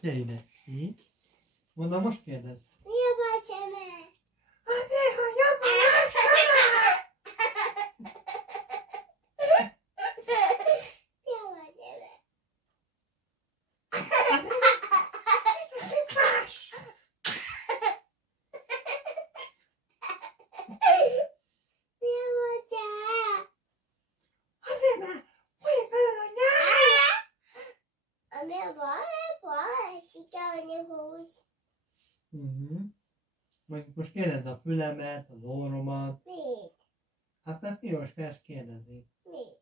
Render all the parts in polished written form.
Gyere ide. Így. Mondom, most kérdezz. Mi a baj szeme? Azért, hogy jobb a lássam! Mi a baj szeme? Mi a baj szeme? Azért már, hogy belőle a nyár! Mi a baj? Sikerülni húz. Most kérdezd a fülemet, az orromat. Miért? Hát mert piroska, ezt kérdezi. Miért?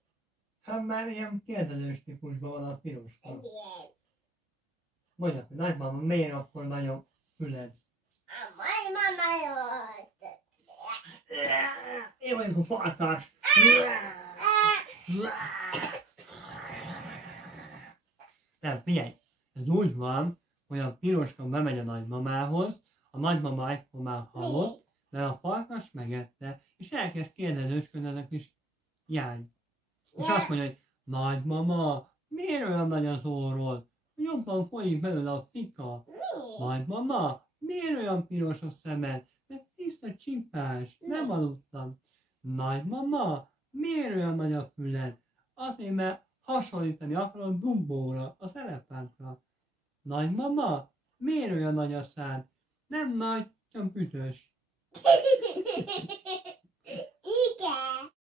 Hát már ilyen kérdezős típusban van a piroska. Miért? Mondjad, hogy nagymama, miért akkor nagy a füled? A mama jött. Én vagyok a farkas! Nem, figyelj! Ez úgy van, hogy a piroska bemegy a nagymamához, a nagymama egykor már halott, de a farkas megette, és elkezd kérdezősködni a kis jány. És azt mondja, hogy nagymama, miért olyan nagy az orrod? Jobban folyik belőle a fika. Nagymama, miért olyan piros a szemed? Mert tiszta csipás, nem aludtam. Nagymama, miért olyan nagy a füled? Azért, mert hasonlítani akarod Dumbóra, az elefántra. Nagymama, miért olyan nagy a szád? Nem nagy, csak büdös.